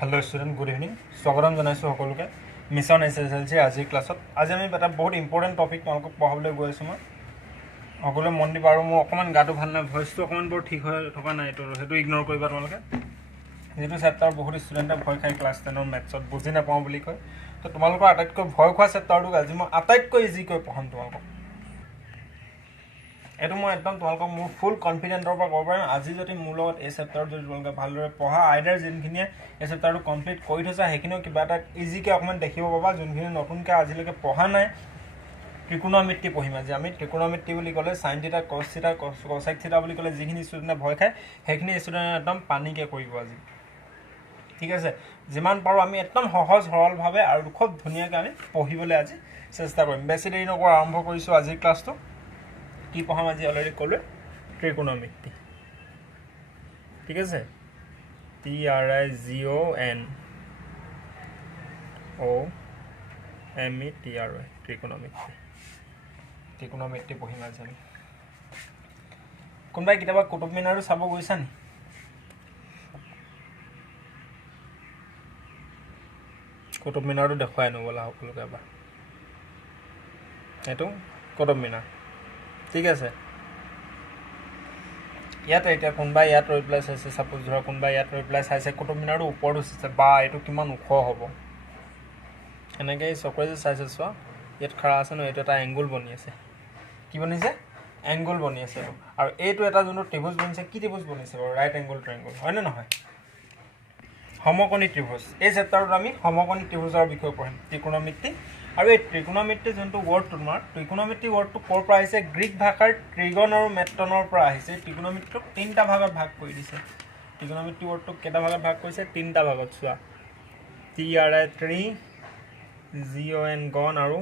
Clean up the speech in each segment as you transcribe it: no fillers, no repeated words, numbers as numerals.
hello student good evening स्वागतम जानाइছোঁ সকলোকে mission SSLC আজিৰ ক্লাছত আজি আমি এটা বহুত ইম্পৰ্টেণ্ট টপিক তোমালোকক পঢ়াবলৈ গৈ আছোঁ মই সকলোৱে মন দিবা আৰু মোৰ অকণমান গাটো ভাল নাই ভইচটো অকণমান বৰ ঠিক হৈ থকা নাই তো সেইটো ইগন'ৰ কৰিবা তোমালোকে যিটো চেপ্টাৰ বহুত ষ্টুডেণ্টে ভয় খাই ক্লাছ 10ৰ মেথছত বুজি নাপাওঁ বুলি কয় তো তোমালোকৰ আটাইতকৈ ভয় খোৱা চেপ্টাৰটোক আজি মই আটাইতকৈ ইজিকৈ পঢ়াম তোমালোকক এইটো মই একদম তোমালোকক মোৰ ফুল কনফিডেণ্টৰ পৰা ক'ব পাৰিম আজি যদি মোৰ লগত এই চেপ্টাৰত যদি তোমালোকে ভালদৰে পঢ়া আইডাৰ যোনখিনিয়ে এই চেপ্টাৰটো কমপ্লিট কৰি থৈছা সেইখিনিও কিবা এটা ইজিকৈ অকণমান দেখিব পাবা যোনখিনি নতুনকৈ আজিলৈকে পঢ়া নাই ত্ৰিকোণমিতি পঢ়িম আজি আমি ত্ৰিকোণমিতি বুলি ক'লে চাইন থিটা কছ থিটা কছাইক থিটা বুলি ক'লে যিখিনি ষ্টুডেণ্টে ভয় খায় সেইখিনি ষ্টুডেণ্টে একদম পানীকৈ কৰিব আজি ঠিক আছে যিমান পাৰোঁ আমি একদম সহজ সৰলভাৱে আৰু খুব ধুনীয়াকৈ আমি পঢ়িবলৈ আজি চেষ্টা কৰিম বেছি দেৰি নকৰা আৰম্ভ কৰিছোঁ আজিৰ ক্লাছটো কি পঢ়াম আজি অলৰেডি ক'লোৱে ত্ৰিকোণমিতি ঠিক আছে TRIGON ত্ৰিকোণমিতি পঢ়িম আজি আমি কোনোবাই কেতিয়াবা কুতুব মিনাৰো চাব গৈছা নি কুতুব মিনাৰটো দেখুৱাই নগ'লা সকলোকে এবাৰ এইটো কুতুব মিনাৰ ঠিক আছে ইয়াতে এতিয়া কোনোবাই ইয়াত ৰৈ পেলাই চাইছে ছাপোজ ধৰা কোনোবাই ইয়াত ৰৈ পেলাই চাইছে কুতুব মিনাৰটো ওপৰত উঠিছে বা এইটো কিমান ওখ হ'ব এনেকৈ চকুৰে যে চাইছে চোৱা ইয়াত খাৰা আছে ন এইটো এটা এংগুল বনি আছে কি বনিছে এংগুল বনি আছে আৰু এইটো এটা যোনটো ত্ৰিভুজ বনিছে কি ত্ৰিভুজ বনিছে বাৰু ৰাইট এংগুল ট্ৰাইংগুল হয়নে নহয় সমকোণী ত্ৰিভুজ এই চেপ্টাৰটোত আমি সমকোণী ত্ৰিভুজৰ বিষয়ে পঢ়িম ত্ৰিকোণমিতি আৰু এই ত্ৰিকোণমিতি যোনটো ৱৰ্ডটো তোমাৰ ত্ৰিকোণমিতি ৱৰ্ডটো ক'ৰ পৰা আহিছে গ্ৰীক ভাষাৰ ত্ৰিগন আৰু মেট্ৰনৰ পৰা আহিছে ত্ৰিকোণমিতিটোক তিনিটা ভাগত ভাগ কৰি দিছে ত্ৰিকোণমিতি ৱৰ্ডটোক কেইটা ভাগত ভাগ কৰিছে তিনিটা ভাগত চোৱা TRI ট্ৰি GON গণ আৰু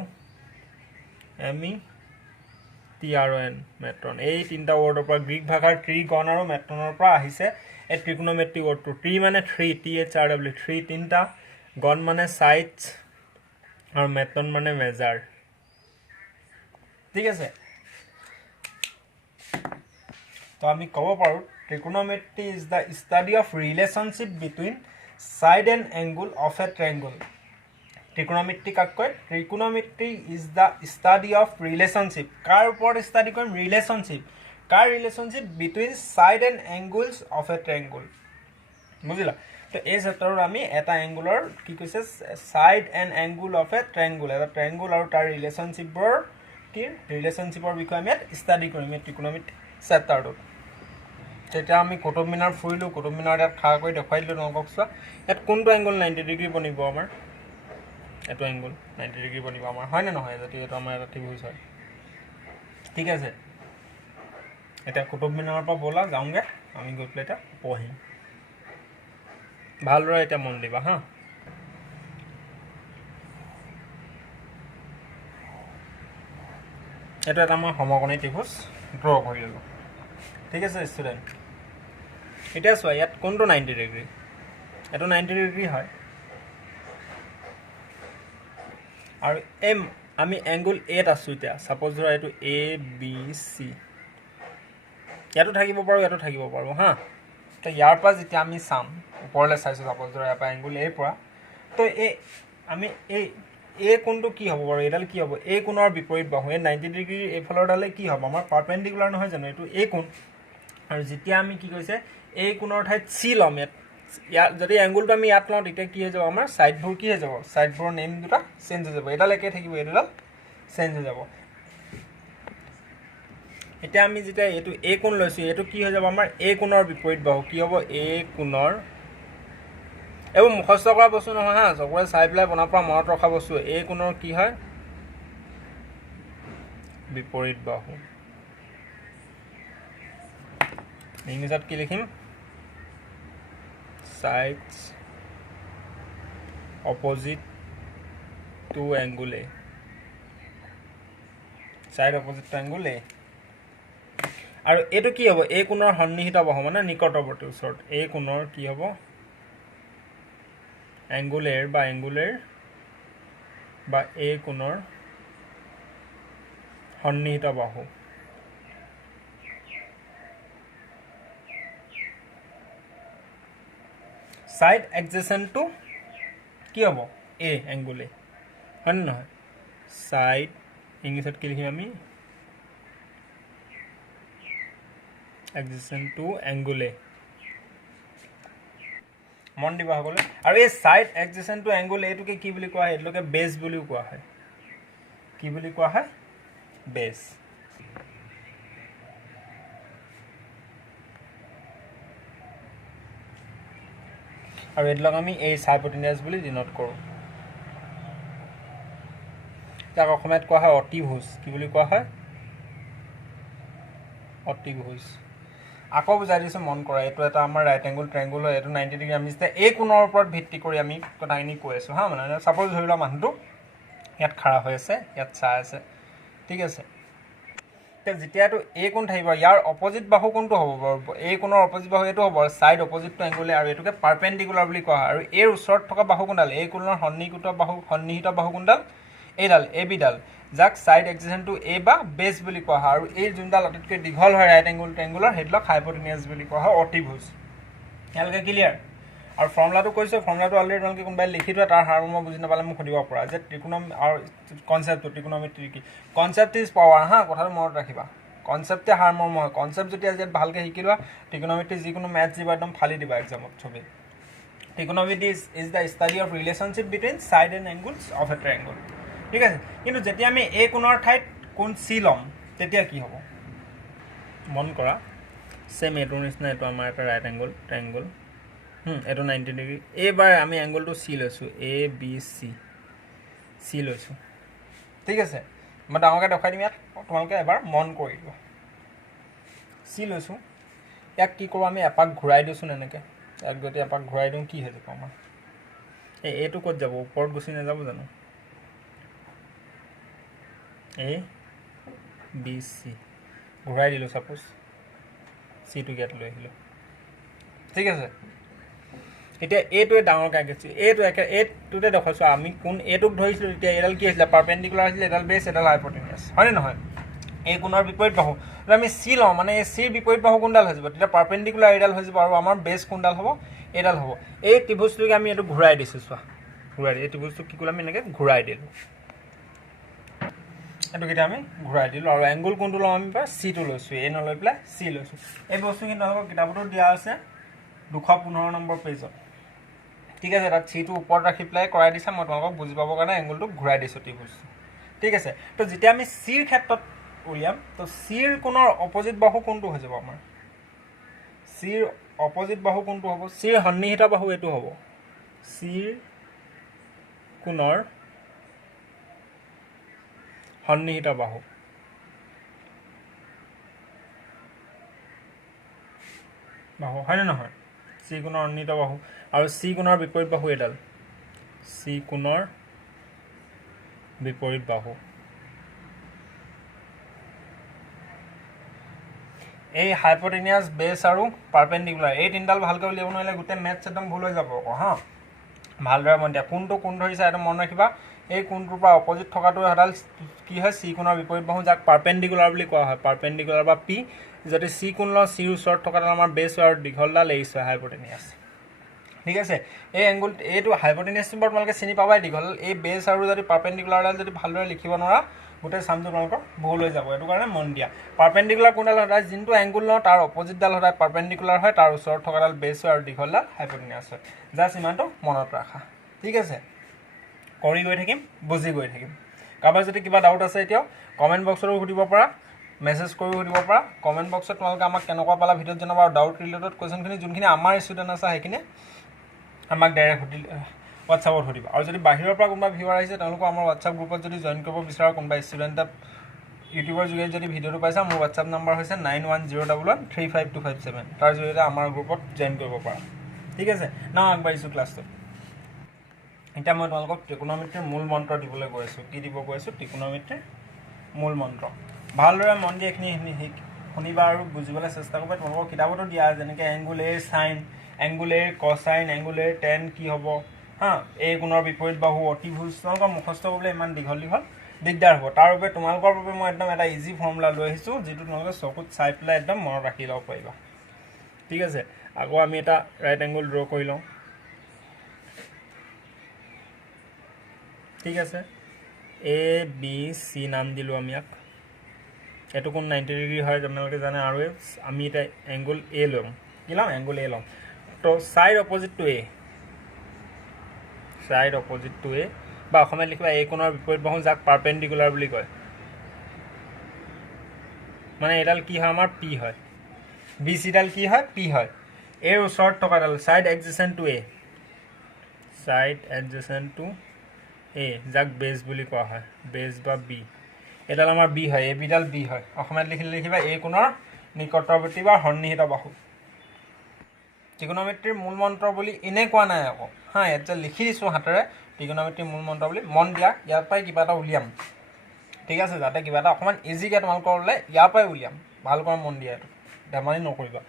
METRON মেট্ৰন এই তিনিটা ৱৰ্ডৰ পৰা গ্ৰীক ভাষাৰ ত্ৰিগন আৰু মেট্ৰনৰ পৰা আহিছে এই ত্ৰিকোণমিতি ৱৰ্ডটো ট্ৰি মানে 3 THRW 3 তিনিটা গণ মানে চাইডছ আৰু মেট্ৰন মানে মেজাৰ ঠিক আছে তো আমি ক'ব পাৰোঁ ত্ৰিকোণমিতি is the study of relationship between side and angle of a triangle ত্ৰিকোণমিতি কাক কয় ত্ৰিকোণমিতি is the study of relationship কাৰ ওপৰত ষ্টাডি কৰিম ৰিলেশ্যনশ্বিপ কাৰ relationship between side and angles of a triangle বুজিলা তো এই চেপ্টাৰত আমি এটা এংগুলৰ কি কৈছে side and angle of a triangle এটা ট্ৰাইংগুল আৰু তাৰ ৰিলেশ্যনশ্বিপৰ কি ৰিলেশ্যনশ্বিপৰ বিষয়ে আমি ইয়াত ষ্টাডি কৰিম এই ত্ৰিকোণমিতি চেপ্টাৰটোত তেতিয়া আমি কুতুব মিনাৰ ফুৰিলোঁ কুতুব মিনাৰ ইয়াত খাৰা কৰি দেখুৱাই দিলোঁ তোমালোকক চোৱা ইয়াত কোনটো এংগুল 90 ডিগ্ৰী বনিব আমাৰ এইটো এংগুল 90 ডিগ্ৰী বনিব আমাৰ হয়নে নহয় যদি এইটো আমাৰ এটা ত্ৰিভুজ হয় ঠিক আছে এতিয়া কুতুব মিনাৰৰ পৰা ব'লা যাওঁগৈ আমি গৈ পেলাই এতিয়া পঢ়িম ভালদৰে এতিয়া মন দিবা হা এইটো এটা মই সমকোণী ত্ৰিভুজ ড্ৰ কৰি ল'লোঁ ঠিক আছে ষ্টুডেণ্ট এতিয়া চোৱা ইয়াত কোনটো 90 ডিগ্ৰী এইটো 90 ডিগ্ৰী হয় আৰু আমি এংগুল এত আছোঁ এতিয়া ছাপ'জ ধৰা এইটো ABC ইয়াতো থাকিব পাৰোঁ ইয়াতো থাকিব পাৰোঁ হা তো ইয়াৰ পৰা যেতিয়া আমি চাম ওপৰলৈ চাইছোঁ ছাপ'জ ধৰা ইয়াৰ পৰা এংগুল এৰ পৰা তো আমি এই কোণটো কি হ'ব বাৰু এইডাল কি হ'ব এই কোণৰ বিপৰীত বাহু এই 90 ডিগ্ৰী এইফালৰ ডালে কি হ'ব আমাৰ পাৰপেণ্ডিকুলাৰ নহয় জানো এইটো এই কোণ আৰু যেতিয়া আমি কি কৈছে এই কোণৰ ঠাইত চি ল'ম ইয়াত যদি এংগুলটো আমি ইয়াত লওঁ তেতিয়া কি হৈ যাব আমাৰ ছাইডবোৰ কি হৈ যাব ছাইডবোৰৰ নেম দুটা চেঞ্জ হৈ যাব এইডাল একে থাকিব এইডাল চেঞ্জ হৈ যাব এতিয়া আমি যেতিয়া এইটো এই কোণ লৈছোঁ এইটো কি হৈ যাব আমাৰ এই কোণৰ বিপৰীত বাহু কি হ'ব এই কোণৰ এইবোৰ মুখস্থ কৰা বস্তু নহয় হা চবৰে চাই পেলাই বনাব পৰা মনত ৰখা বস্তু এই কোণৰ কি হয় বিপৰীত বাহু ইংলিছত কি লিখিম sides opposite to angle A side opposite to angle A আৰু এইটো কি হ'ব এই কোণৰ সন্নিহিত বাহু মানে নিকটৱৰ্তী ওচৰত এই কোণৰ কি হ'ব এংগুলেৰ বা এই কোণৰ সন্নিহিত বাহু সাইড এডজেসেন্ট টু কি হ'ব এ এংগুল এ হয় নে নহয় সাইড ইংলিছত কি লিখিম আমি এডজেসেন্ট টু এংগুল এ মন দিবা সকলে আৰু এই সাইড এডজেসেন্ট টু এংগুল এটোকে কি বুলি কোৱা হয় এটোকে বেস বুলিও কোৱা হয় কি বুলি কোৱা হয় বেস আৰু এটোক আমি এই হাইপোটেনিয়াস বুলি ডিনোট কৰোঁ তাক অসমীয়াত কোৱা হয় অতিভুজ কি বুলি কোৱা হয় অতিভুজ আকৌ বুজাই দিছো মন কৰা এটো এটা আমাৰ ৰাইট এংগুল ট্ৰায়াঙ্গল হয় এটো 90 ডিগ্ৰী আমি এই কোণৰ ওপৰত ভিত্তি কৰি আমি কথাখিনি কৈ আছো হা মানে সাপোজ ধৰি লোৱা মানুহটো ইয়াত খাৰা হৈ আছে ইয়াত চাই আছে ঠিক আছে তে যেতিয়াটো এই কোণ থাকিব ইয়াৰ অপোজিট বাহু কোনটো হ'ব এই কোণৰ অপোজিট বাহু এটো হ'ব সাইড অপোজিট টু এংগুল আৰু এটোকে পাৰপেন্ডিকুলাৰ বুলি কোৱা হয় আৰু এৰ ওচৰত থকা বাহু কোণডাল এই কোণৰ সন্নিহিত বাহু কোণডাল এইডাল এবি ডাল যাক সাইড এডজেসেন্ট টু এ বা বেস বুলি কোৱা হয় আৰু এই যোনডাল অতিতকৈ দীঘল হয় ৰাইট এংগুল ট্ৰায়াঙ্গলৰ হেডলক হাইপোটেনিয়াস বুলি কোৱা হয় অতিভুজ ইয়ালৈকে ক্লিয়াৰ আৰু ফৰ্মুলাটো কৈছো ফৰ্মুলাটো অলৰেডি তোমালোকে কোনবাই লিখি থোৱা তাৰ হাৰমৰ্ম বুজি নাপালে মোক সুধিব পৰা যে ত্ৰিকোণমিতি আৰু কনসেপ্টটো ত্ৰিকোণমিতি কি কনসেপ্ট ইজ পাৱাৰ হা কথাটো মনত ৰাখিবা কনসেপ্টে হাৰমৰ্ম হয় কনসেপ্ট যদি আজি ভালকে শিকি লোৱা ত্ৰিকোণমিতি যিকোনো ম্যাথ যিবা একদম ফালি দিবা এক্সামত ছবি ত্ৰিকোণমিতি is the study of relationship between side and angles of a triangle ঠিক আছে কিন্তু যেতিয়া আমি এই কোণৰ ঠাইত কোণ সি লম তেতিয়া কি হ'ব মন কৰা সেম এটোৰ নিচিনা এটো আমাৰ এটা ৰাইট এংগুল ট্ৰায়াঙ্গল এটো 90 ডিগ্ৰী এবাৰ আমি এংগুলটো সি লৈছো এ বি সি লৈছো ঠিক আছে মই ডাঙৰকৈ দেখাই দিম ইয়াত তোমালোকে এবাৰ মন কৰি দিবা সি লৈছো ইয়াক কি কৰোঁ আমি এপাক ঘূৰাই দিছোন এনেকৈ ইয়াক যদি এপাক ঘূৰাই দিওঁ কি হৈ যাব আমাৰ এইটো ক'ত যাব ওপৰত গুচি নাযাব জানো এ বি সি ঘূৰাই দিলোঁ সাপোজ সিটো ইয়াত লৈ আহিলোঁ ঠিক আছে এতিয়া এইটোৱে ডাঙৰকৈ আঁকিছোঁ এইটোতে দেখাইছোঁ আমি কোন এইটোক ধৰিছিলোঁ তেতিয়া এডাল কি হৈছিলে পাৰপেণ্ডিকুলাৰ হৈছিলে এডাল বেছ এডাল হাইপোটেনিয়াস হয়নে নহয় এই কোণৰ বিপৰীত বাহু আমি চি লওঁ মানে এই চিৰ বিপৰীত বাহু কোনডাল হৈ যাব তেতিয়া পাৰপেণ্ডিকুলাৰ এডাল হৈ যাব আৰু আমাৰ বেছ কোনডাল হ'ব এডাল হ'ব এই ত্ৰিভুজটোকে আমি এইটো ঘূৰাই দিছোঁ চোৱা ঘূৰাই দি এই ত্ৰিভুজটো কি কৰিলোঁ আমি এনেকৈ ঘূৰাই দিলোঁ এটোকেইটা আমি ঘূৰাই দিলোঁ আৰু এংগুল কোনটো লওঁ আমি চিটো লৈছোঁ এ নলৈ পেলাই চি লৈছোঁ এই বস্তুখিনি তোমালোকৰ কিতাপতো দিয়া আছে 215 নম্বৰ পেজত ঠিক আছে তাত চিটো ওপৰত ৰাখি পেলাই কৰাই দিছে মই তোমালোকক বুজি পাবৰ কাৰণে এংগুলটো ঘূৰাই দিছোঁ ত্ৰিভুজটো ঠিক আছে তো যেতিয়া আমি চিৰ ক্ষেত্ৰত উলিয়াম তো চিৰ কোণৰ অপোজিট বাহু কোনটো হৈ যাব আমাৰ চিৰ অপোজিট বাহু কোনটো হ'ব চিৰ সন্নিহিত বাহু এইটো হ'ব চিৰ কোণৰ সন্নিহিত বাহু হয়নে নহয় চি কোণৰ সন্নিহিত বাহু আৰু চি কোণৰ বিপৰীত বাহু এডাল চি কোণৰ বিপৰীত বাহু এই হাইপোটেনিয়াস বেছ আৰু পাৰপেণ্ডিকুলাৰ এই তিনিডাল ভালকৈ উলিয়াব নোৱাৰিলে গোটেই মেথছ একদম ভুল হৈ যাব আকৌ হা ভালদৰে মন দিয়া কোনটো কোন ধৰিছা এইটো মন ৰাখিবা এই কোণটোৰ পৰা অপোজিট থকাটো এডাল কি হয় চি কোণৰ বিপৰীত বাহু যাক পাৰপেণ্ডিকুলাৰ বুলি কোৱা হয় পাৰপেণ্ডিকুলাৰ বা পি যদি চি কোণ লওঁ চিৰ ওচৰত থকাডাল আমাৰ বেছ আৰু দীঘলডাল এইচ হয় হাইপোটেনিয়াস ঠিক আছে এই এংগুল এইটো হাইপোটেনিয়াসটো বাৰু তোমালোকে চিনি পাবাই দীঘল এই বেছ আৰু যদি পাৰপেণ্ডিকুলাৰডাল যদি ভালদৰে লিখিব নোৱাৰা গোটেই চামটো তোমালোকৰ ভুল হৈ যাব এইটো কাৰণে মন দিয়া পাৰপেণ্ডিকুলাৰ কোনডাল সদায় যোনটো এংগুল লওঁ তাৰ অপোজিটডাল সদায় পাৰপেণ্ডিকুলাৰ হয় তাৰ ওচৰত থকাডাল বেছ আৰু দীঘলডাল হাইপোটেনিয়াস হয় জাষ্ট ইমানটো মনত ৰাখা ঠিক আছে কৰি গৈ থাকিম বুজি গৈ থাকিম কাৰোবাৰ যদি কিবা ডাউট আছে এতিয়াও কমেণ্ট বক্সতো সুধিব পৰা মেছেজ কৰি সুধিব পৰা কমেণ্ট বক্সত তোমালোকে আমাক কেনেকুৱা পালা ভিডিঅ'ত জনাবা আৰু ডাউট ৰিলেটেড কুৱেশ্যনখিনি যোনখিনি আমাৰ ষ্টুডেণ্ট আছে সেইখিনি আমাক ডাইৰেক্ট সুধি হোৱাটছআপত সুধিবা আৰু যদি বাহিৰৰ পৰা কোনোবা ভিউৱাৰ আহিছে তেওঁলোকক আমাৰ হোৱাটছআপ গ্ৰুপত যদি জইন কৰিব বিচাৰা কোনোবা ষ্টুডেণ্টে ইউটিউবৰ যোগেদি যদি ভিডিঅ'টো পাইছা মোৰ হোৱাটছআপ নম্বৰ হৈছে 9101135257 তাৰ জৰিয়তে আমাৰ গ্ৰুপত জইন কৰিব পাৰা ঠিক আছে না আগবাঢ়িছোঁ ক্লাছটো এতিয়া মই তোমালোকক ত্ৰিকোণমিতিৰ মূল মন্ত্ৰ দিবলৈ গৈ আছোঁ কি দিব গৈ আছোঁ ত্ৰিকোণমিতিৰ মূল মন্ত্ৰ ভালদৰে মন দি এইখিনি শুনিবা আৰু বুজিবলৈ চেষ্টা কৰিবা তোমালোকৰ কিতাপতো দিয়া যেনেকৈ এংগুল এৰ চাইন এংগুল এৰ কচাইন এংগুল এৰ টেন কি হ'ব হা এই কোণৰ বিপৰীত বাহু অতিভুজ তোমালোকৰ মুখস্থ কৰিবলৈ ইমান দীঘল দিগদাৰ হ'ব তাৰ বাবে তোমালোকৰ বাবে মই একদম এটা ইজি ফৰ্মুলা লৈ আহিছোঁ যিটো তোমালোকে চকুত চাই পেলাই একদম মনত ৰাখি ল'ব পাৰিবা ঠিক আছে আকৌ আমি এটা ৰাইট এংগুল ড্ৰ কৰি লওঁ ঠিক আছে এ বি চি নাম দিলোঁ আমি ইয়াক এইটো কোন 90 ডিগ্ৰী হয় আপোনালোকে জানে আৰু আমি এটা এংগুল এ ল'ম কি ল'ম এংগুল এ ল'ম তো ছাইড অপজিট টু এ বা অসমীয়াত লিখিবা এ কোণৰ বিপৰীত বাহু যাক পাৰপেণ্ডিকুলাৰ বুলি কয় মানে এডাল কি হয় আমাৰ পি হয় বি চিডাল কি হয় পি হয় এৰ ওচৰত থকাডাল ছাইড এডজেচেণ্ট টু এ যাক বেজ বুলি কোৱা হয় বেজ বা বি এডাল আমাৰ বি হয় এ বিডাল বি হয় অসমীয়াত লিখিবা এ কোণৰ নিকটৱৰ্তী বা সন্নিহিত বাহু ত্ৰিকোণমিতিৰ মূল মন্ত্ৰ বুলি এনে কোৱা নাই আকৌ হা ইয়াত যে লিখি দিছোঁ হাতেৰে ত্ৰিকোণমিতিৰ মূল মন্ত্ৰ বুলি মন দিয়া ইয়াৰ পৰাই কিবা এটা উলিয়াম ঠিক আছে যাতে কিবা এটা অকণমান ইজিকৈ তোমালোকৰ ওলাই ইয়াৰ পৰাই উলিয়াম ভালকৈ মন দিয়া এইটো ধেমালি নকৰিবা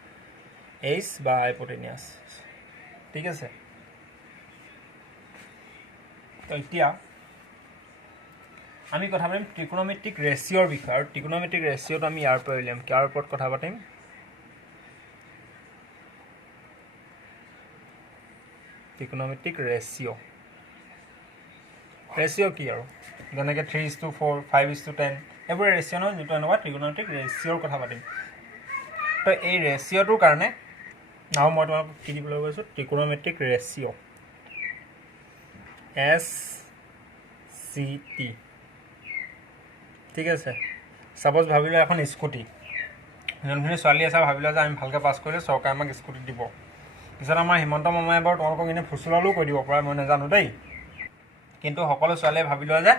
এইচ বা হাইপটেনিয়াছ ঠিক আছে তো এতিয়া আমি কথা পাতিম ত্ৰিকোণমিতিক ৰেচিঅ'ৰ বিষয়ে আৰু ত্ৰিকোণমিতিক ৰেচিঅ'টো আমি ইয়াৰ পৰা উলিয়াম ইয়াৰ ওপৰত কথা পাতিম ত্ৰিকোণমিতিক ৰেচিঅ' কি আৰু যেনেকৈ 3:4 5:10 এইবোৰ ৰেচিঅ' নহয় যিটো এনেকুৱা ত্ৰিকোণমিতিক ৰেচিঅ'ৰ কথা পাতিম তো এই ৰেচিঅ'টোৰ কাৰণে আৰু মই তোমালোকক কি দিবলৈ গৈছোঁ ত্ৰিকোণমিতিক ৰেচিঅ' SCT ঠিক আছে ছাপ'জ ভাবিলোঁ এখন স্কুটি যোনখিনি ছোৱালী আছে ভাবিলোঁ যে আমি ভালকৈ পাছ কৰিলে চৰকাৰে আমাক স্কুটি দিব পিছত আমাৰ হিমন্ত মামাই বাৰু তোমালোকক এনেই ফুচুলালেও কৈ দিব পাৰে মই নাজানো দেই কিন্তু সকলো ছোৱালীয়ে ভাবিলোঁ যে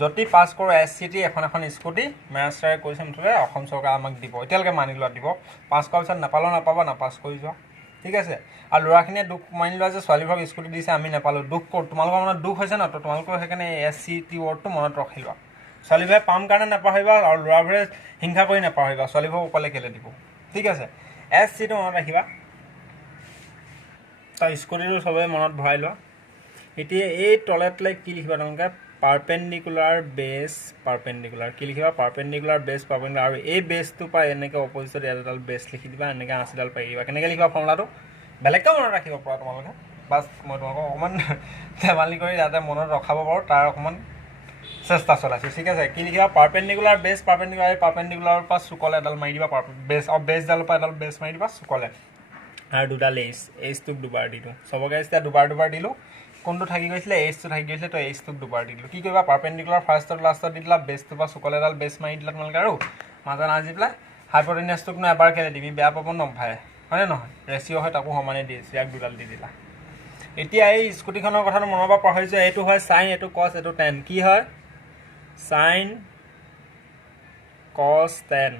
যদি পাছ কৰোঁ SCT এখন স্কুটি মেৰাষ্টাৰে কৈছে মুঠতে অসম চৰকাৰে আমাক দিব এতিয়ালৈকে মানি লোৱা দিব পাছ কৰাৰ পিছত নাপালেও নাপাবা নাপাছ কৰি যোৱা ঠিক আছে আৰু ল'ৰাখিনিয়ে দুখ মানি লোৱা যে ছোৱালীবোৰক স্কুটি দিছে আমি নাপালোঁ দুখ কৰোঁ তোমালোকৰ মনত দুখ হৈছে ন তো তোমালোকৰ সেইকাৰণে SCT ৱৰ্ডটো মনত ৰখি লোৱা ছোৱালীবোৰে পাম কাৰণে নাপাহৰিবা আৰু ল'ৰাবোৰে হিংসা কৰি নাপাহৰিবা ছোৱালীবোৰক অকলে কেলে দিব ঠিক আছে SCটো মনত ৰাখিবা তাৰ স্কুটিটো চবেই মনত ভৰাই লোৱা এতিয়া এই তলে কি লিখিবা তোমালোকে পাৰপেণ্ডিকুলাৰ কি লিখিবা পাৰপেণ্ডিকুলাৰ বেছ পাৰপেণ্ডিকুলাৰ আৰু এই বেছটোৰ পৰা এনেকৈ অপজিটত এডাল বেছ লিখি দিবা এনেকৈ আঁচডাল পাৰি দিবা কেনেকৈ লিখিবা ফৰ্মুলাটো বেলেগকৈ মনত ৰাখিব পৰা তোমালোকে বাছ মই তোমালোকক অকণমান ধেমালি কৰি যাতে মনত ৰখাব পাৰোঁ তাৰ অকণমান চেষ্টা চলাইছোঁ ঠিক আছে কি লিখিবা পাৰপেণ্ডিকুলাৰ বেছ পাৰপেণ্ডিকুলাৰৰ পৰা চুকলে এডাল মাৰি দিবা বেছডালৰ পৰা এডাল বেছ মাৰি দিবা চুকলে আৰু দুডাল এইচটোক দুবাৰ দিলোঁ চবকে এতিয়া দুবাৰ দিলোঁ কোনটো থাকি গৈছিলে এইচটো থাকি গৈছিলে তো এইচটোক দুবাৰ দিলোঁ কি কৰিবা পাৰপেণ্ডিকুলাৰ ফাৰ্ষ্টত লাষ্টত দি দিলা বেছটো পৰা চুকলে এডাল বেছ মাৰি দিলা তোমালোকে আৰু মাজত আজি পেলাই হাইপটেনিয়াছটোকনো এবাৰ কেলে দিবি বেয়া পাব নভাই হয়নে নহয় ৰেচিঅ' হয় তাকো সমানে দি দিছোঁ ইয়াক দুডাল দি দিলা এতিয়া এই স্কুটিখনৰ কথাটো মনৰ পৰা পাহৰিছোঁ এইটো হয় চাইন এইটো কছ এইটো টেন কি হয় চাইন কছ টেন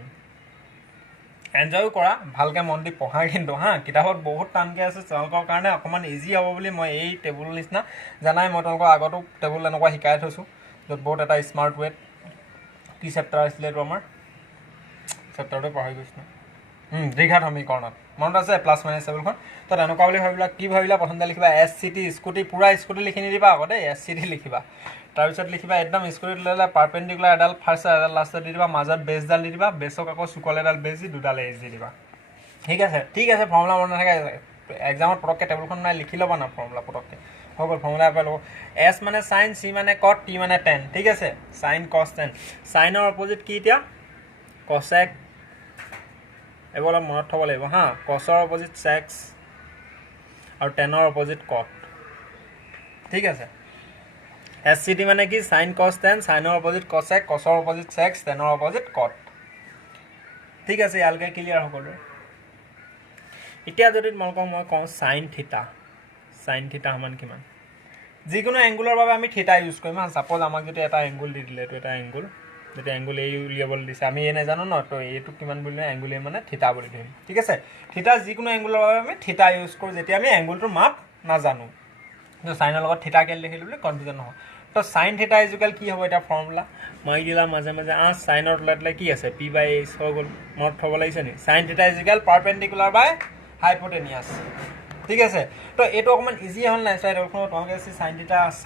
এনজয়ো কৰা ভালকৈ মন দি পঢ়া কিন্তু হা কিতাপত বহুত টানকৈ আছে তেওঁলোকৰ কাৰণে অকণমান ইজি হ'ব বুলি মই এই টেবুল নিচিনা জানাই মই তেওঁলোকৰ আগতো টেবুল এনেকুৱা শিকাই থৈছোঁ য'ত বহুত এটা স্মাৰ্ট ৱেত কি চেপ্টাৰ আছিলে এইটো আমাৰ চেপ্টাৰটো পাহৰি গৈছোঁ দীঘা সমীকৰণত মনত আছে প্লাছ মাইনাছ টেবুলখন তো তেনেকুৱা বুলি ভাবিলা কি ভাবিলা প্ৰথমতে লিখিবা SCT স্কুটি পূৰা স্কুটি লিখি নিদিবা আকৌ দেই SCT লিখিবা তাৰপিছত লিখিবা একদম স্কুটিত ল'লে পাৰপেণ্ডিকুলাৰ এডাল ফাৰ্ষ্ট এডাল লাষ্টত দি দিবা মাজত বেছডাল দি দিবা বেছক আকৌ চুকলে এডাল বেছ দি দুডাল এইচ দি দিবা ঠিক আছে ফৰ্মুলা মনত নাথাকে এক্সামত পটককৈ টেবুলখন নাই লিখি ল'বা না ফৰ্মুলা পটককৈ হৈ গ'ল ফৰ্মুলা এবাৰ ল'ব S মানে চাইন C মানে কট T মানে টেন ঠিক আছে চাইন কছ টেন চাইনৰ অপজিট কি এতিয়া কছেক এইবোৰ অলপ মনত থ'ব লাগিব হা কছৰ অপজিট চেক্স আৰু টেনৰ অপজিট কট ঠিক আছে SCT মানে কি চাইন কছ টেন চাইনৰ অপজিট কছেক কছৰ অপজিট চেক্স টেনৰ অপজিট কট ঠিক আছে ইয়ালৈকে ক্লিয়াৰ সকলোৰে এতিয়া যদি তোমালোকক মই কওঁ চাইন থিটা সমান কিমান যিকোনো এংগুলৰ বাবে আমি থিটা ইউজ কৰিম হা ছাপ'জ আমাক যদি এটা এংগুল দি দিলে এইটো এটা এংগুল যদি এংগুল এই উলিয়াবলৈ দিছে আমি এই নাজানো ন তো এইটো কিমান বুলি এংগুল এই মানে থিটা বুলি ধৰিম ঠিক আছে থিটা যিকোনো এংগুলৰ বাবে আমি থিটা ইউজ কৰোঁ যেতিয়া আমি এংগুলটোৰ মাপ নাজানো কিন্তু চাইনৰ লগত থিটা কেলে লিখিলোঁ বুলি কনফিউজন নহয় তো চাইন থিটা ইজুকেল কি হ'ব এতিয়া ফৰ্মুলা মাৰি দিলা মাজে চাইনৰ তলে কি আছে P/H হৈ গ'ল মনত থ'ব লাগিছে নি চাইন থিটা ইজুকেল পাৰপেণ্ডিকুলাৰ বাই হাইপটেনিয়াছ ঠিক আছে তো এইটো অকণমান ইজি হ'ল নাই চাই টেবুলখনত তোমালোকে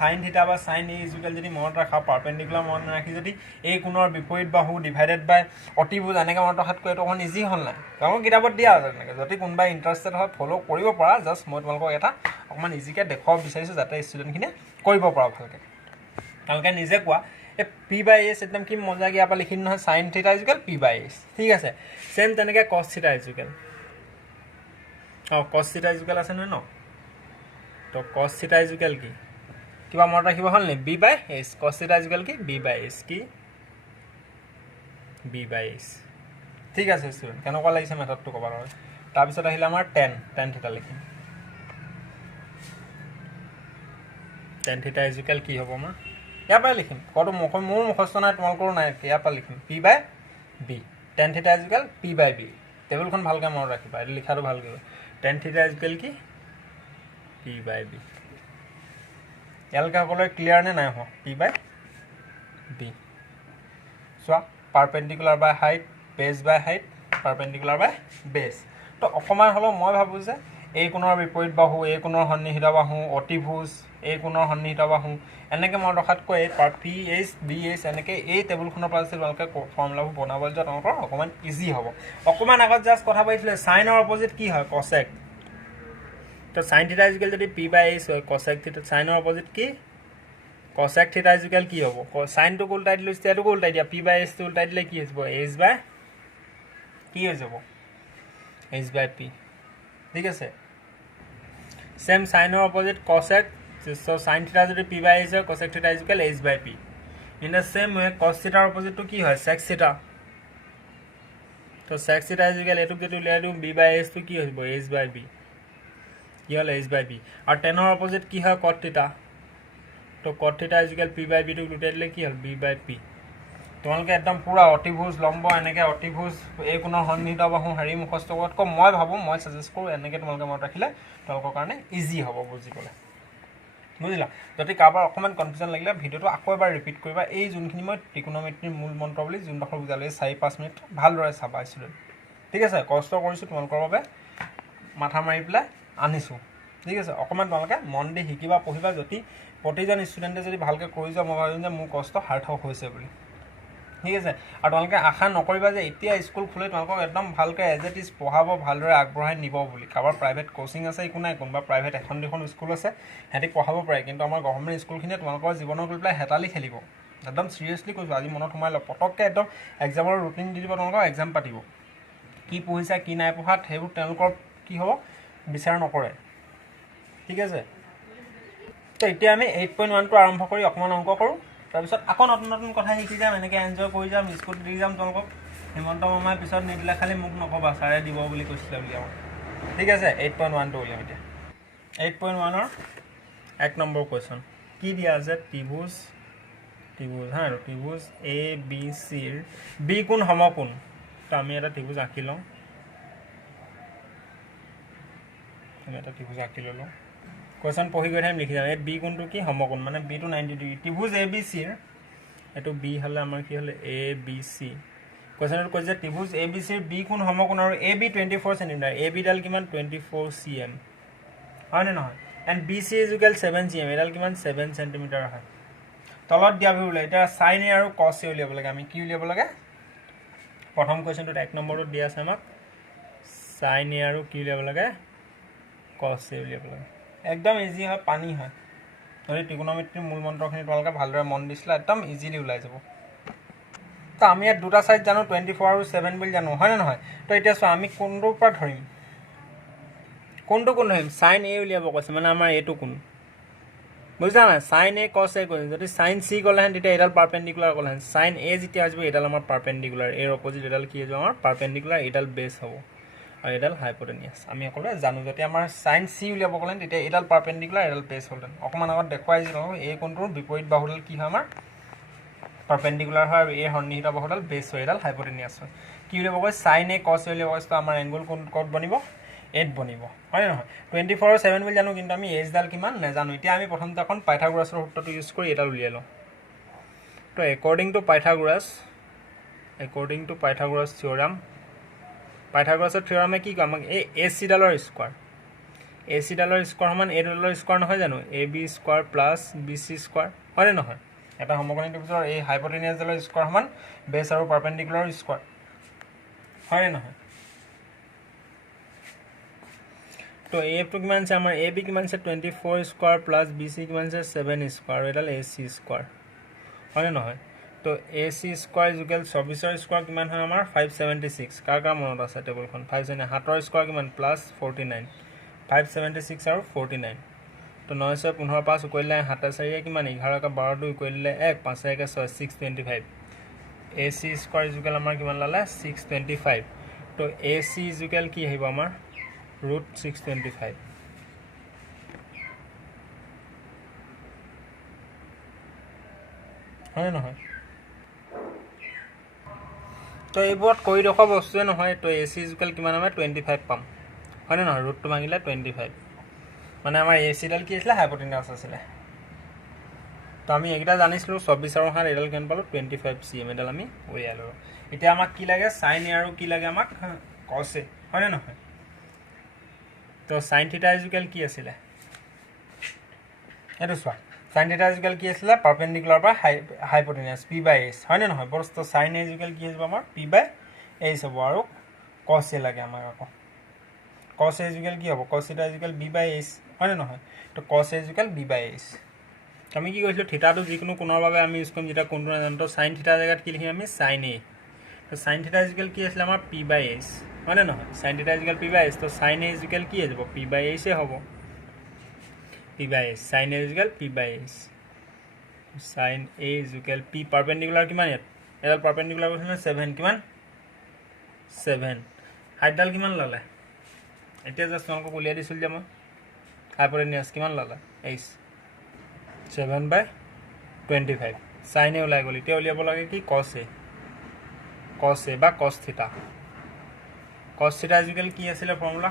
চাইন থিটা বা চাইন এ ইজুকেল যদি মনত ৰাখা পাৰপেণ্ডিকুলাৰ মনত নাৰাখি যদি এই কোণৰ বিপৰীত বাহু ডিভাইডেড বাই অতিভুজ এনেকৈ মনত ৰখাতকৈ এইটো অকণমান ইজি হ'ল নাই তোমালোকৰ কিতাপত দিয়া আছে তেনেকৈ যদি কোনোবাই ইণ্টাৰেষ্টেড হয় ফ'ল' কৰিব পৰা জাষ্ট মই তোমালোকক এটা অকণমান ইজিকৈ দেখুৱাব বিচাৰিছোঁ যাতে ষ্টুডেণ্টখিনিয়ে কৰিব পৰা ভালকৈ তোমালোকে নিজে কোৱা এই p/s একদম কি মজাকে ইয়াৰ পৰা লিখি নহয় sin θ p/s ঠিক আছে সেম তেনেকৈ cos θ cos θ আছে নহয় ন তো cos θ কি কিবা মনত ৰাখিব হ'ল নে b/s cos θ কি b/s কি b/s ঠিক আছে ষ্টুডেণ্ট কেনেকুৱা লাগিছে মেথডটো ক'ব লাগে তাৰপিছত আহিলে আমাৰ tan θ লিখিম tan θ কি হ'ব আমাৰ ইয়াৰ পৰা লিখিম কটো মোৰ মুখস্থ নাই তোমালোকৰো নাই ইয়াৰ পৰা লিখিম p/b tan θ p/b টেবুলখন ভালকৈ মনত ৰাখিবা এইটো লিখাটো ভালকৈ tan θ কি p/b ইয়ালৈকে সকলোৱে ক্লিয়াৰ নে নাই হোৱা p/b চোৱা পাৰপেণ্ডিকুলাৰ বাই হাইট বেছ বাই হাইট পাৰপেণ্ডিকুলাৰ বাই বেছ তো অকণমান হ'লেও মই ভাবোঁ যে এই কোণৰ বিপৰীত বাহু এই কোণৰ সন্নিহিত বাহু অতিভুজ এই কোণৰ সন্নিহিত বাহু এনেকৈ মই ৰখাতকৈ এই ph bh এনেকৈ এই টেবুলখনৰ পৰা যদি তোমালোকে ফৰ্মুলাবোৰ বনাবলৈ যোৱা তোমালোকৰ অকণমান ইজি হ'ব অকণমান আগত জাষ্ট কথা পাতিছিলে ছাইনৰ অপজিট কি হয় কছেক তো সাইন থিটা ইকুৱেল যদি p/s হয় কছেক থিটা সাইনৰ অপজিট কি কছেক থিটা ইকুৱেল কি হ'ব সাইনটো উল্টাই দিলোঁ থিটাটো উল্টাই দিয়া p/s টো উল্টাই দিলে কি হৈ যাব h/ কি হৈ যাব h/p ঠিক আছে সেম সাইনৰ অপজিট কছেক so sin থিটা যদি p/s হয় cosec থিটা equal h/p in the same way cos থিটাৰ অপজিটটো কি হয় sec থিটা তো sec থিটা ইকুৱেল এটো যদি উলিয়াই দিওঁ b/s টো কি হ'ব h/b কি হ'ল h/b আৰু টেনৰ অপজিট কি হয় cot থিটা তো cot থিটা ইকুৱেল p/b টো উলিয়াই দিলে কি হ'ল b/p তোমালোকে একদম পুৰা অতিভুজ লম্ব এনেকৈ অতিভুজ এই কোণৰ সন্নিহিত বাহু হেৰি মুখস্থ কৰাতকৈ মই ভাবোঁ মই ছাজেষ্ট কৰোঁ এনেকৈ তোমালোকে মনত ৰাখিলে তোমালোকৰ কাৰণে ইজি হ'ব বুজিবলৈ বুজিলা যদি কাৰোবাৰ অকণমান কনফিউজন লাগিলে ভিডিঅ'টো আকৌ এবাৰ ৰিপিট কৰিবা এই যোনখিনি মই ত্ৰিকোণমিতিৰ মূল মন্ত্ৰ বুলি যোনডোখৰ বুজালোঁ এই 4-5 মিনিট ভালদৰে চাবা ষ্টুডেণ্ট ঠিক আছে কষ্ট কৰিছোঁ তোমালোকৰ বাবে মাথা মাৰি পেলাই আনিছোঁ ঠিক আছে অকণমান তোমালোকে মন দি শিকিবা পঢ়িবা যদি প্ৰতিজন ষ্টুডেণ্টে যদি ভালকৈ কৰি যোৱা মই ভাবিম যে মোৰ কষ্ট সাৰ্থক হৈছে বুলি ঠিক আছে আৰু তোমালোকে আশা নকৰিবা যে এতিয়া স্কুল খুলি তোমালোকক একদম ভালকৈ এজ ইট ইজ পঢ়াব ভালদৰে আগবঢ়াই নিব বুলি কাৰোবাৰ প্ৰাইভেট কোচিং আছে একো নাই কোনোবা প্ৰাইভেট এখন দুখন স্কুল আছে সিহঁতি পঢ়াব পাৰে কিন্তু আমাৰ গভৰ্ণমেণ্ট স্কুলখিনিয়ে তোমালোকৰ জীৱনৰ গৈ পেলাই হেতালি খেলিব একদম চিৰিয়াছলি কৈছোঁ আজি মনত সোমাই লওক পটককৈ একদম এক্সামৰ ৰুটিন দি দিব তোমালোকৰ এক্সাম পাতিব কি পঢ়িছা কি নাই পঢ়াত সেইবোৰ তেওঁলোকৰ কি হ'ব বিচাৰ নকৰে ঠিক আছে তো এতিয়া আমি 8.1টো আৰম্ভ কৰি অকণমান অংক কৰোঁ তাৰপিছত আকৌ নতুন নতুন কথা শিকি যাম এনেকৈ এনজয় কৰি যাম স্কুল দি যাম তোমালোকক হিমন্ত মামাই পিছত নিদিলে খালি মোক নক'বা ছাৰে দিব বুলি কৈছিলে বুলি আমাৰ ঠিক আছে 8.1টো উলিয়াম এতিয়া 8.1ৰ 1 নম্বৰ কুৱেশ্যন কি দিয়া আছে ত্ৰিভুজ হা আৰু ত্ৰিভুজ এ বি চিৰ বি কোণ সমকোণ তো আমি এটা ত্ৰিভুজ আঁকি লওঁ কুৱেশ্যন পঢ়ি গৈ থাকিম লিখি যাম এই বি কোণটো কি সমকোণ মানে বিটো 90 ডিগ্ৰী ত্ৰিভুজ এ বি চিৰ এইটো বি হ'লে আমাৰ কি হ'লে এ বি চি কুৱেশ্যনটো কৈছে যে ত্ৰিভুজ এ বি চিৰ বি কোণ সমকোণ আৰু এ বি 24 চেণ্টিমিটাৰ এ বিডাল কিমান 24 cm হয়নে নহয় and B C equal 7 cm এডাল কিমান 7 চেণ্টিমিটাৰ হয় তলত দিয়া ভি ওলাই এতিয়া চাইন এ আৰু কছ এ উলিয়াব লাগে আমি কি উলিয়াব লাগে প্ৰথম কুৱেশ্যনটোত 1 নম্বৰটোত দিয়া আছে আমাক চাইন এ আৰু কি উলিয়াব লাগে কছ এ উলিয়াব লাগে একদম ইজি হয় পানী হয় যদি ত্ৰিকোণমিতিৰ মূল মন্ত্ৰখিনি তোমালোকে ভালদৰে মন দিছিলা একদম ইজিলি ওলাই যাব তো আমি ইয়াত দুটা ছাইড জানো 24 আৰু 7 বুলি জানো হয়নে নহয় তো এতিয়া চোৱা আমি কোনটোৰ পৰা ধৰিম কোনটো কোণ ধৰিম চাইন এ উলিয়াব কৈছে মানে আমাৰ এইটো কোণ বুজিছা নাই চাইন এ কছ এ কৈছে যদি চাইন চি গ'লেহেঁতেন তেতিয়া এডাল পাৰপেণ্ডিকুলাৰ গ'লেহেঁতেন চাইন এ যেতিয়া আহিব এডাল আমাৰ পাৰপেণ্ডিকুলাৰ এৰ অপজিট এডাল কি হ'ব আমাৰ পাৰপেণ্ডিকুলাৰ এডাল বেছ হ'ব আৰু এডাল হাইপটেনিয়াছ আমি সকলোৱে জানো যদি আমাৰ চাইন চি উলিয়াব গ'লে তেতিয়া এডাল পাৰপেণ্ডিকুলাৰ এডাল বেছ হ'লহেঁতেন অকণমান আগত দেখুৱাই দিলোঁ এই কোণটোৰ বিপৰীত বাহুডাল কি হয় আমাৰ পাৰপেণ্ডিকুলাৰ হয় আৰু এই সন্নিহিত বাহুডাল বেছ হয় এডাল হাইপটেনিয়াছ হয় কি উলিয়াব কয় চাইন এ কছ এ উলিয়াব কৈছে আমাৰ এংগুল ক'ত বনিব 8 বনিব হয় নহয় 24 আৰু 7 বুলি জানো কিন্তু আমি এইচডাল কিমান নাজানো এতিয়া আমি প্ৰথমতে এখন পাইথাগোৰাছৰ সূত্ৰটো ইউজ কৰি এডাল উলিয়াই লওঁ তো একৰ্ডিং টু পাইথাগোৰাছ থিয়ৰাম পাইথাগোৰাছৰ থিয়ৰামে কি কয় আমাক এই এ চিডালৰ স্কোৱাৰ সমান এ ডালৰ স্কোৱাৰ নহয় জানো A B square plus B C square হয়নে নহয় এটা সমকোণী ত্ৰিভুজৰ এই হাইপটেনিয়াছডালৰ স্কোৱাৰ সমান বেছ আৰু পাৰপেণ্ডিকুলাৰ স্কোৱাৰ হয়নে নহয় তো এফটো কিমান আছে আমাৰ এ বি কিমান আছে 24 স্কোৱাৰ প্লাছ বি চি কিমান আছে 7 স্কোৱাৰ আৰু এডাল এ চি স্কোৱাৰ হয়নে নহয় তো AC স্কোৱাৰ ইকুৱেল 24ৰ স্কোৱাৰ কিমান হয় আমাৰ 576 কাৰ মনত আছে টেবুলখন 5 7ৰ স্কোৱাৰ কিমান প্লাছ 49 576 আৰু 49 তো 9 6 15 5 উকলিলে 7 4 কিমান 11 12 2 উকলিলে 1 5 1 6 625 AC স্কোৱাৰ ইকুৱেল আমাৰ কিমান লালে 625 তো AC ইকুৱেল কি আহিব আমাৰ √625 হয় নহয় তো এইবোৰত কৰি দেখুৱা বস্তুৱে নহয় তো AC ইকুৱেল কিমান আমাৰ 25 পাম হয়নে নহয় ৰুটটো ভাঙিলে 25 মানে আমাৰ AC ডাল কি আছিল হাইপোটেনাছ আছিল তো আমি এইটা জানিছিলো 24 আৰু 7 এডাল কেন পালো 25 cm এডাল আমি উলিয়ালো এতিয়া আমাক কি লাগে sin A আৰু কি লাগে আমাক cos A হয়নে নহয় তো sin θ ইকুৱেল কি আছিল এটো চোৱা sin θ ইকুৱেল কি আছিল পাৰপেন্ডিকুলাৰ বা হাইপোটেনাছ p/s হয়নে নহয় বস্ত sin A ইকুৱেল কি হ'ব আমাৰ p/s হ'ব আৰু cos A লাগে আমাক আকৌ cos A ইকুৱেল কি হ'ব cos θ ইকুৱেল b/s হয়নে নহয় তো cos A ইকুৱেল b/s আমি কি কৈছিলো থিতাটো যিকোনো কোণৰ বাবে আমি ইউজ কৰিম যেটা কোণটো নাজানো তো sin θ জায়গাত কি লিখিম আমি sin A তো sin θ ইকুৱেল কি আছিল আমাৰ p/s হয়নে নহয় sin θ ইকুৱেল p/s তো sin A ইকুৱেল কি হ'ব p/s এ হ'ব p/s sin A equal p/s sin A equal p পাৰপেন্ডিকুলাৰ কিমান ইয়াত এডাল পাৰপেন্ডিকুলাৰ কৈছিল 7 কিমান 7 হাইটডাল কিমান ললে এতিয়া জাস্ট তোমাক উলিয়াই দিছিল যে মই হাইপোটেনাছ কিমান ললে h 7/25 sin A ওলাই গ'ল এতিয়া উলিয়াব লাগে কি cos A বা cos θ ইকুৱেল কি আছিল ফৰ্মুলা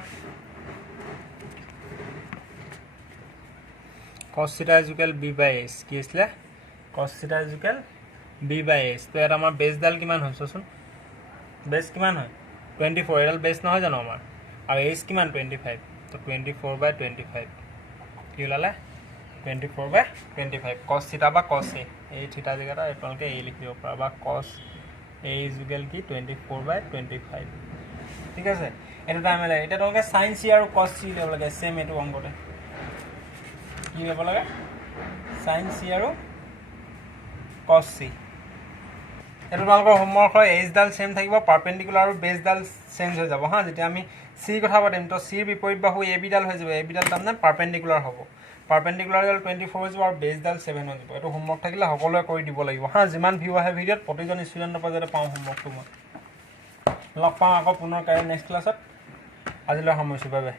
cos θ ইকুৱেল b/s কি আছিল cos θ ইকুৱেল b/s তো এটা আমাৰ বেছডাল কিমান হয় চোন বেছ কিমান হয় 24 এডাল বেছ নহয় জানো আমাৰ আৰু h কিমান 25 তো 24/25 কি ওলালে 24/25 cos θ বা cos A এই θ জায়গাটা আপোনালোকে এই লিখিব পাৰা বা cos A ইকুৱেল কি 24/25 ঠিক আছে এটা টাইম লাগে এটা তোমালোকে sin C আৰু cos C ল'ব লাগে সেম এটো অংকতে কি ল'ব লাগে sin C আৰু cos C এটো তোমালোকৰ হোমৱৰ্ক হয় h ডাল সেম থাকিব পাৰপেন্ডিকুলাৰ আৰু বেছ ডাল চেঞ্জ হৈ যাব হা যেতিয়া আমি C কথা পাতিম তো C ৰ বিপৰীত বাহু AB ডাল হৈ যাব AB ডাল তাৰমানে পাৰপেন্ডিকুলাৰ হ'ব পাৰপেন্ডিকুলাৰ ডাল 24 হৈ যাব আৰু বেছ ডাল 7 হৈ যাব এটো হোমৱৰ্ক থাকিলে সকলোৱে কৰি দিব লাগিব হা যিমান ভিউ আহে ভিডিঅ'ত প্ৰতিজন ষ্টুডেণ্টৰ পৰা যাতে পাওঁ হোমৱৰ্কটো মই লগ পাওঁ আকৌ পুনৰ কাইলৈ নেক্সট ক্লাছত আজিলৈ সামৰিছোঁ বাই বাই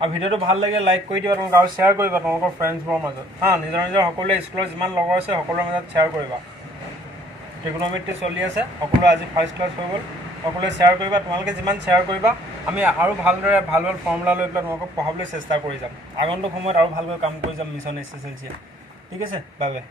আৰু ভিডিঅ'টো ভাল লাগে লাইক কৰি দিবা তোমালোকে আৰু শ্বেয়াৰ কৰিবা তোমালোকৰ ফ্ৰেণ্ডছবোৰৰ মাজত হা নিজৰ সকলোৱে স্কুলৰ যিমান লগৰ আছে সকলোৰে মাজত শ্বেয়াৰ কৰিবা ট্ৰিগনোমেট্ৰি চলি আছে সকলোৱে আজি ফাৰ্ষ্ট ক্লাছ হৈ গ'ল সকলোৱে শ্বেয়াৰ কৰিবা তোমালোকে যিমান শ্বেয়াৰ কৰিবা আমি আৰু ভালদৰে ভাল ফৰ্মুলা লৈ পেলাই তোমালোকক পঢ়াবলৈ চেষ্টা কৰি যাম আগন্তুক সময়ত আৰু ভালকৈ কাম কৰি যাম মিছন SSLC ঠিক আছে বাই বাই